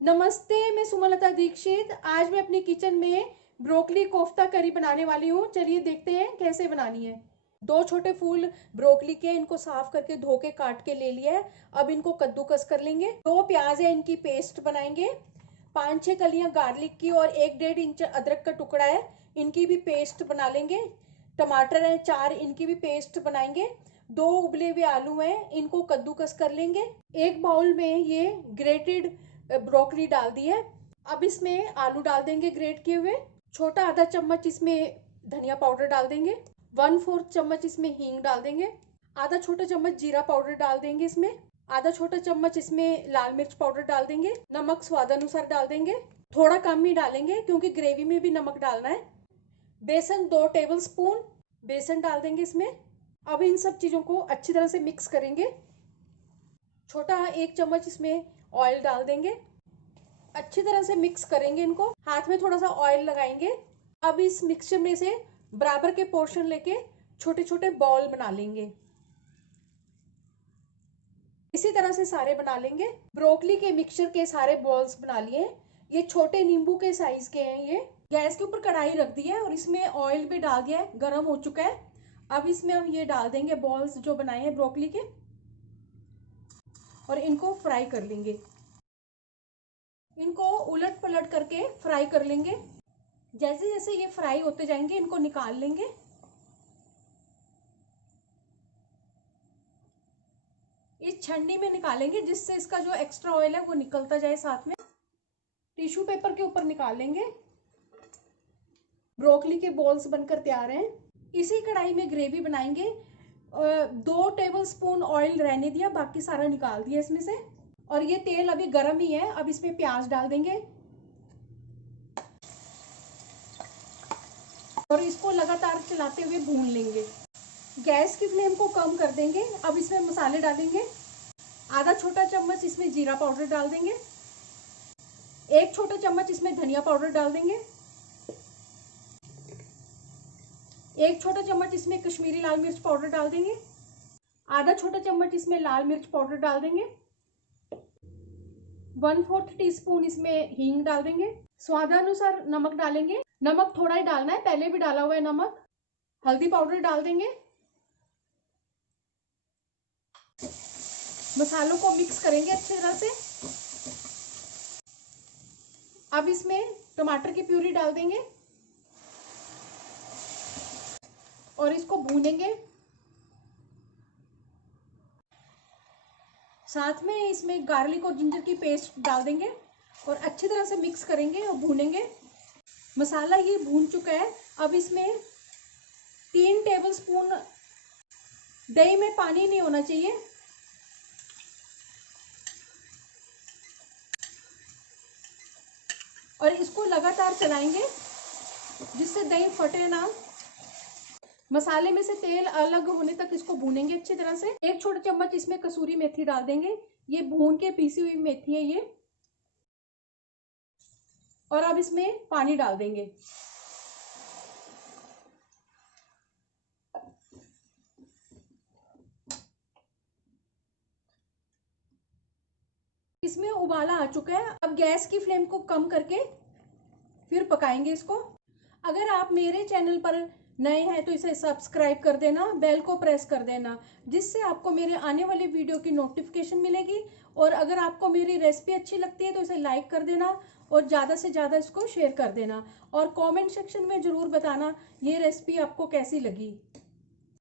नमस्ते, मैं सुमलता दीक्षित। आज मैं अपनी किचन में ब्रोकली कोफ्ता करी बनाने वाली हूँ। चलिए देखते हैं कैसे बनानी है। 2 छोटे फूल ब्रोकली के, इनको साफ करके धो के काट के ले लिया है। अब इनको कद्दूकस कर लेंगे। 2 प्याज है, इनकी पेस्ट बनाएंगे। 5-6 कलियां गार्लिक की और 1-1.5 इंच अदरक का टुकड़ा है, इनकी भी पेस्ट बना लेंगे। टमाटर है 4, इनकी भी पेस्ट बनाएंगे। 2 उबले हुए आलू हैं, इनको कद्दूकस कर लेंगे। एक बाउल में ये ग्रेटेड ब्रोकली डाल दी है। अब इसमें आलू डाल देंगे ग्रेट किए हुए। छोटा आधा चम्मच इसमें धनिया पाउडर डाल देंगे। 1/4 चम्मच इसमें हींग डाल देंगे। आधा छोटा चम्मच जीरा पाउडर डाल देंगे इसमें। आधा छोटा चम्मच इसमें लाल मिर्च पाउडर डाल देंगे। नमक स्वादानुसार डाल देंगे। थोड़ा कम ही डालेंगे क्योंकि ग्रेवी में भी नमक डालना है। बेसन 2 टेबलस्पून बेसन डाल देंगे इसमें। अब इन सब चीज़ों को अच्छी तरह से मिक्स करेंगे। छोटा 1 चम्मच इसमें ऑयल डाल देंगे। अच्छी तरह से मिक्स करेंगे इनको। हाथ में थोड़ा सा ऑयल लगाएंगे। अब इस मिक्सचर में से बराबर के पोर्शन लेके छोटे छोटे बॉल बना लेंगे। इसी तरह से सारे बना लेंगे। ब्रोकली के मिक्सचर के सारे बॉल्स बना लिए हैं। ये छोटे नींबू के साइज के हैं। ये गैस के ऊपर कढ़ाई रख दी है और इसमें ऑयल भी डाल दिया है, गर्म हो चुका है। अब इसमें हम ये डाल देंगे बॉल्स जो बनाए हैं ब्रोकली के, और इनको फ्राई कर लेंगे। इनको उलट पलट करके फ्राई कर लेंगे। जैसे जैसे ये फ्राई होते जाएंगे इनको निकाल लेंगे। इस छन्नी में निकालेंगे जिससे इसका जो एक्स्ट्रा ऑयल है वो निकलता जाए। साथ में टिश्यू पेपर के ऊपर निकाल लेंगे। ब्रोकली के बॉल्स बनकर तैयार हैं। इसी कढ़ाई में ग्रेवी बनाएंगे। 2 टेबलस्पून ऑयल रहने दिया, बाकी सारा निकाल दिया इसमें से। और ये तेल अभी गर्म ही है। अब इसमें प्याज डाल देंगे और इसको लगातार चलाते हुए भून लेंगे। गैस की फ्लेम को कम कर देंगे। अब इसमें मसाले डालेंगे। आधा छोटा चम्मच इसमें जीरा पाउडर डाल देंगे। 1 छोटा चम्मच इसमें धनिया पाउडर डाल देंगे। 1 छोटा चम्मच इसमें कश्मीरी लाल मिर्च पाउडर डाल देंगे। आधा छोटा चम्मच इसमें लाल मिर्च पाउडर डाल देंगे। 1/4 टीस्पून इसमें हींग डाल देंगे। स्वादानुसार नमक डालेंगे। नमक थोड़ा ही डालना है, पहले भी डाला हुआ है नमक। हल्दी पाउडर डाल देंगे। मसालों को मिक्स करेंगे अच्छी तरह से। अब इसमें टमाटर की प्यूरी डाल देंगे और इसको भूनेंगे। साथ में इसमें गार्लिक और जिंजर की पेस्ट डाल देंगे और अच्छी तरह से मिक्स करेंगे और भूनेंगे। मसाला ये भून चुका है। अब इसमें 3 टेबलस्पून, दही में पानी नहीं होना चाहिए, और इसको लगातार चलाएंगे जिससे दही फटे ना। मसाले में से तेल अलग होने तक इसको भूनेंगे अच्छी तरह से। 1 छोटा चम्मच इसमें कसूरी मेथी डाल देंगे। ये भून के पीसी हुई मेथी है ये। और अब इसमें पानी डाल देंगे। इसमें उबाला आ चुका है। अब गैस की फ्लेम को कम करके फिर पकाएंगे इसको। अगर आप मेरे चैनल पर नए हैं तो इसे सब्सक्राइब कर देना, बेल को प्रेस कर देना, जिससे आपको मेरे आने वाली वीडियो की नोटिफिकेशन मिलेगी। और अगर आपको मेरी रेसिपी अच्छी लगती है तो इसे लाइक कर देना और ज़्यादा से ज़्यादा इसको शेयर कर देना। और कमेंट सेक्शन में ज़रूर बताना ये रेसिपी आपको कैसी लगी।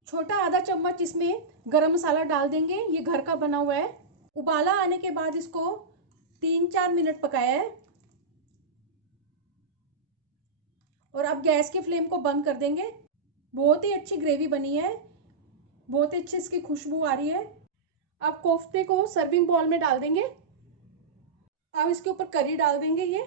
छोटा आधा चम्मच इसमें गरम मसाला डाल देंगे, ये घर का बना हुआ है। उबाला आने के बाद इसको 3-4 मिनट पकाया है। और अब गैस की फ्लेम को बंद कर देंगे। बहुत ही अच्छी ग्रेवी बनी है, बहुत ही अच्छी इसकी खुशबू आ रही है। अब कोफ्ते को सर्विंग बॉल में डाल देंगे। अब इसके ऊपर करी डाल देंगे। ये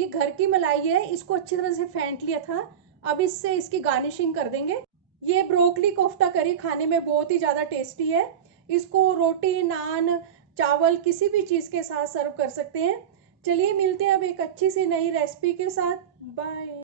घर की मलाई है, इसको अच्छी तरह से फेंट लिया था। अब इससे इसकी गार्निशिंग कर देंगे। ये ब्रोकली कोफ्ता करी खाने में बहुत ही ज़्यादा टेस्टी है। इसको रोटी, नान, चावल किसी भी चीज़ के साथ सर्व कर सकते हैं। चलिए मिलते हैं अब एक अच्छी सी नई रेसिपी के साथ। बाय।